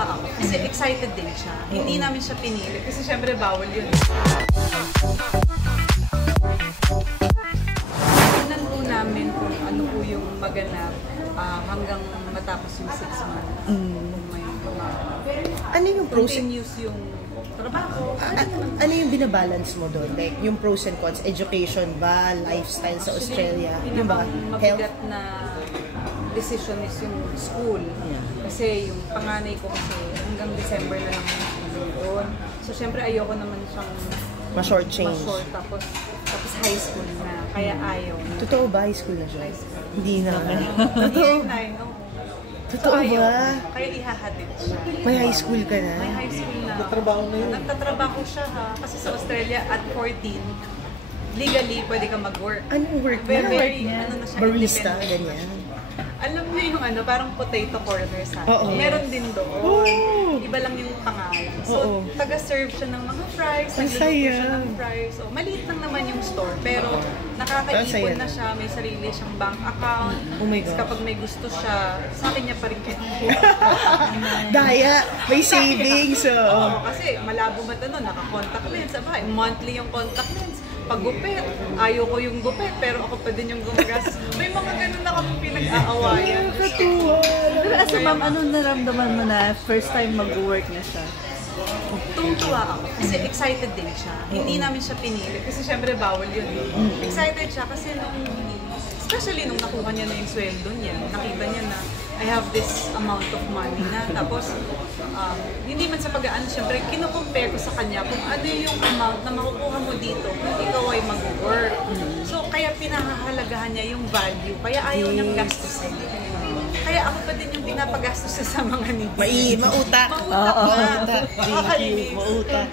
Tuwang-tuwa ako kasi excited din siya. Hindi namin siya pinili kasi syempre bawal yun. Tignan po namin kung ano po yung maganap hanggang matapos yung 6 months. Ano yung pros and continuous yung trabaho. ano yung binabalance mo doon? Like, yung pros and cons, education ba, lifestyle sa Australia? Yung ba? Mabigat na decision is yung school. Yeah. Kasi yung panganay ko kasi hanggang December na lang doon. So, syempre ayoko naman siyang Ma-short change. ma-short. Tapos high school na. Kaya ayaw. Totoo ba high school na siya? High school. Hindi na. Totoo. Totoo ba? Kaya ihahatid siya. May high school ka na? May high school na. Nagtatrabaho na yun. Nagtatrabaho siya ha. Kasi sa Australia at 14, legally pwede ka mag-work. Anong work na? Very, ano na siya, Barista, independent. ganyan. Alam niyo yung ano, parang potato corner sa Oo. meron din doon. Oh. Iba lang yung pangalan. So, Oo. taga-serve siya ng mga fries, Ang nagluluto saya. siya ng fries. So, maliit lang naman yung store, pero nakakaipon na siya, may sarili siyang bank account. Oh my Tapos God. kapag may gusto siya, sa akin niya pa rin Daya, may savings. Oo, kasi malabo mata nun, naka-contact lens. Aba, monthly yung contact lens. Pag gupit, ayaw ko yung gupit, pero ako pa din yung gumagas. May mga ganun na kami pinag-aawayan. Katuwa. Pero as a ma'am, anong naramdaman mo na first time mag-work na siya? Tuwang-tuwa ako kasi excited din siya. Hindi namin siya pinili kasi syempre bawal yun. Excited siya kasi especially nung nakuha niya na yung sweldo niya, nakita niya na I have this amount of money na. Tapos, hindi man sa pag-aan, syempre, kinukompare ko sa kanya kung ano yung amount na makukuha mo dito kung ikaw ay mag-work. So, kaya pinahahalagahan niya yung value, kaya ayaw niyang gastusin. Kaya ako pa din yung pinapagastos sa mga needs. Mautak. Mautak ba? Mautak. Nakakainis. Mautak.